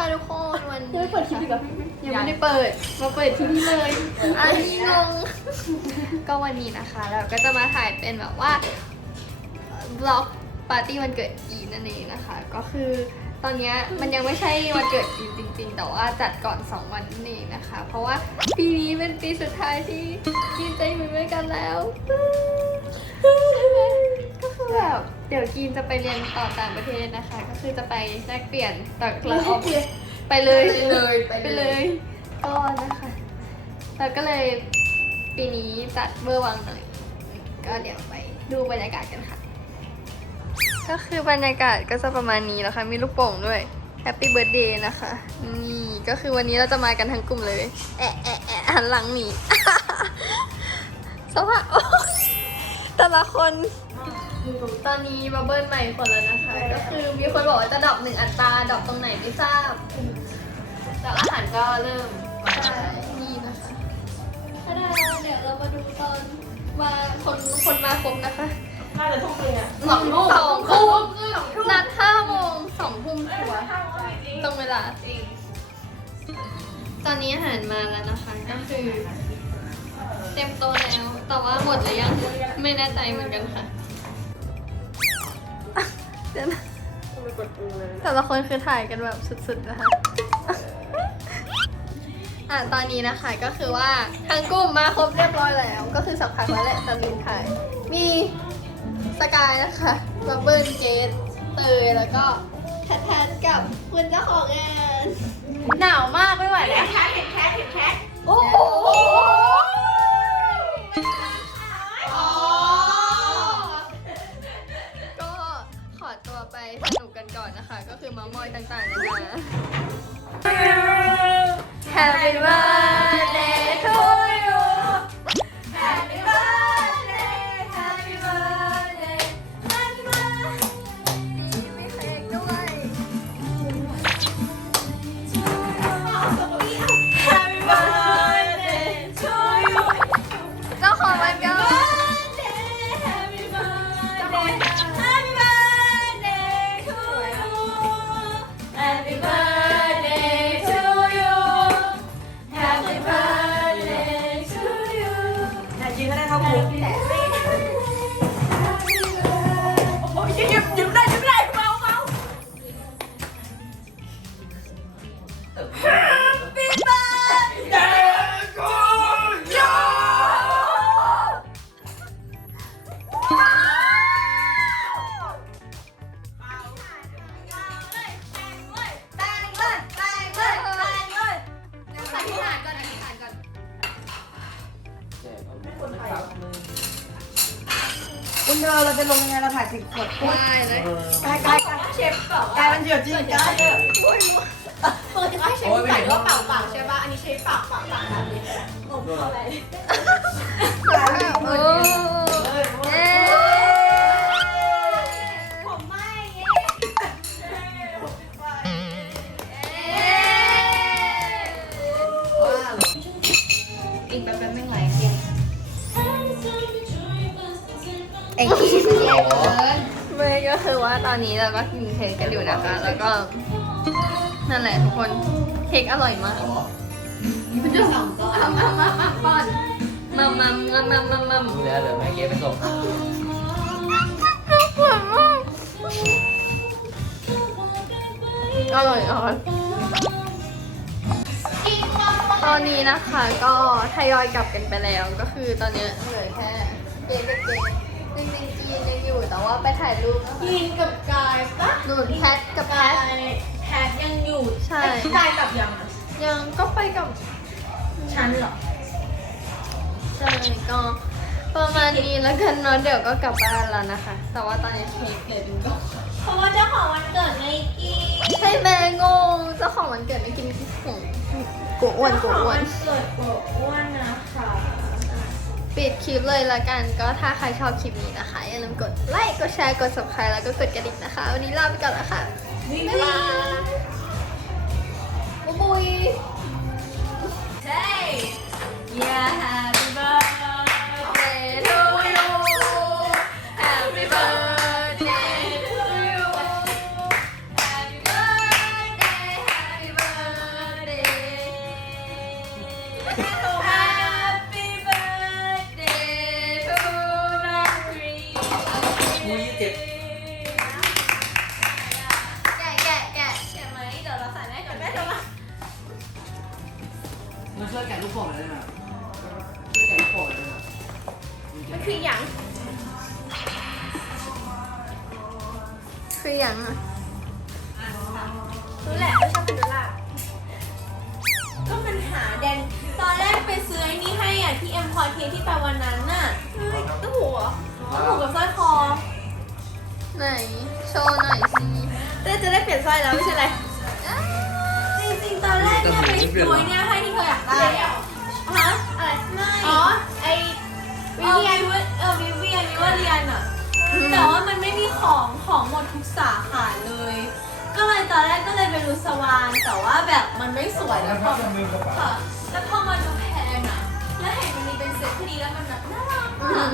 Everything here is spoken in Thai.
ค่ะทุกคนวันยังนี้ไม่เปิดคลิปอีกเหรอยังไม่ได้เปิด มาเปิดที่นี่เลยอันนี้งงก็วันนี้นะคะเราก็จะมาถ่ายเป็นแบบว่าบล็อกปาร์ตี้วันเกิดอีนนั่นเองนะคะ ก็คือตอนเนี้ยมันยังไม่ใช่วันเกิดอีนจริง ๆ แต่ว่าจัดก่อน 2 วันนั่นเองนะคะ เพราะว่าปีนี้เป็นปีสุดท้ายที่กินจะอยู่ด้วยกันแล้ว เดี๋ยวกินจะไปเรียนต่อต่างประเทศนะคะ ก็คือจะไปแลกเปลี่ยนต่างประเทศไปเลยไปเลยไปเลย ก็นะคะแล้วก็เลยปีนี้จัดเบอร์วังหน่อย ก็เดี๋ยวไปดูบรรยากาศกันค่ะ ก็คือบรรยากาศก็จะประมาณนี้แล้วค่ะมีลูกโป่งด้วยแฮปปี้เบิร์ดเดย์นะคะ นี่ก็คือวันนี้เราจะมากันทั้งกลุ่มเลย แอะแอะแอะหันหลังหนีสภาพโอ๊ยแต่ละคน ตอนนี้บับเบิ้ลใหม่คนแล้วนะคะ ก็คือมีคนบอกว่าจะดรอปหนึ่งอัตราดรอปตรงไหนไม่ทราบแล้วอาหารก็เริ่มมาใช่นี่นะคะถ้าได้เดี๋ยวเรามาดูตอนมาคนคนมาครบนะคะน่าจะทุ่มนึงอะสองทุ่มสองทุ่มนัดห้าโมงสองทุ่มชัวร์ตรงเวลาจริงตอนนี้อาหารมาแล้วนะคะก็คือเต็มโต๊ะแล้วแต่ว่าหมดหรือยังไม่แน่ใจเหมือนกันค่ะ เดี๋ยวนะไปกดปูเลยแต่ละคนคือถ่ายกันแบบสุดๆนะคะ อะตอนนี้นะคะก็คือว่าทางกลุ่มมาครบเรียบร้อยแล้ว ก็คือสักพักแล้วแหละตอนลืมถ่ายมีสกายนะคะบับเบิลเกตเตยแล้วก็แพทแพทกับคุณเจ้าของงานหนาวมากไม่ไหวแล้ว แคทเห็นแคทเห็นแคทโอ้โห สนุกกันก่อนนะคะ ก็คือมามอยต่างๆนะคะ Happy birthday to you คุณเธอเราจะลงยังไงเราถ่ายสิบขวดได้เลยกายกายกายเชฟเปล่ากายมันเดือดจริงกายเปิดจะให้เชฟใส่ว่าเปล่าเปล่าใช่ป่ะ อันนี้เชฟปาเปล่าเปล่าแบบนี้งงอะไร อ็งกินเยอะเกินไม่ก็คือว่าตอนนี้เราก็กินเค้กกันอยู่นะคะ แล้วก็นั่นแหละทุกคนเค้กอร่อยมากมันจะสองก้อนมัมมัมมัมมัมป้อนมัมมัมมัมมัมมัมมัมดูแล้วเดี๋ยวแม่เก๊ไปส่งปวดมากอร่อยอร่อยตอนนี้นะคะก็ทยอยกลับกันไปแล้วก็คือตอนนี้เหลือแค่เกกับเก จริงๆจีนยังอยู่แต่ว่าไปถ่ายรูปนะคะกินกับกายปะหนุนแพทกับแพกาท ยแพทยังอยู่ใช่กายกับยังอะยังก็ไปกับฉันเหรอ ใช่ก็ ประมาณนี้แล้วกันเนาะเดี๋ยวก็กลับบ้านแล้วนะคะ แต่ว่าตอนนี้เค้กเหลือดูก่อนเพราะว่าเจ้าของวันเกิดไม่กินใช่แม่งงเจ้าของวันเกิดไม่กินของกูอ้วนกูอ้วนเกิดปวดอ้วนนะคะ ปิดคลิปเลยละกัน ก็ถ้าใครชอบคลิปนี้นะคะ อย่าลืมกดไลค์ กดแชร์ กด subscribe แล้วก็กดกระดิ่งนะคะ วันนี้ลาไปก่อนแล้วค่ะ บ๊าบ๊ายยบาบาย เจ็บแกะแกะแกะแกะไหมเดี๋ยวเราใส่แม่ก่อนแม่ทไมมาช่วยแกะลูกโป่งเลยนะช่วยแกะลูกโป่งเลยนะมันคือหยังคือหยังอะรู้แหละไม่ชอบเป็นอลาร์ก็มันหาแดน ตอนแรกไปซื้อไอ้นี่ให้อะที่เอ็มพอเทที่ตะวันนั้นน่ะเฮ้ยตู้หัวตู้หัวกับสร้อยคอ ไหน โชว์หน่อยสิเต้จะได้เปลี่ยนสร้อยแล้วไม่ใช่ไรจริงๆตอนแรกเนี่ยไปซื้อไอ้เนี่ยให้ที่เธออยากได้อะฮะอะไรไม่อ๋อไอวิเวียนเออวิเวียนวิว่าเรียนอะแต่ว่ามันไม่มีของของหมดทุกสาขาเลย ก็เลยตอนแรกก็เลยไปดูสวานแต่ว่าแบบมันไม่สวยแล้วพอค่ะแล้วพอมาดูแพงอะแล้วเห็นมันมีเป็นเซ็ตพอดีแล้วมันแบบน่ารักอือะม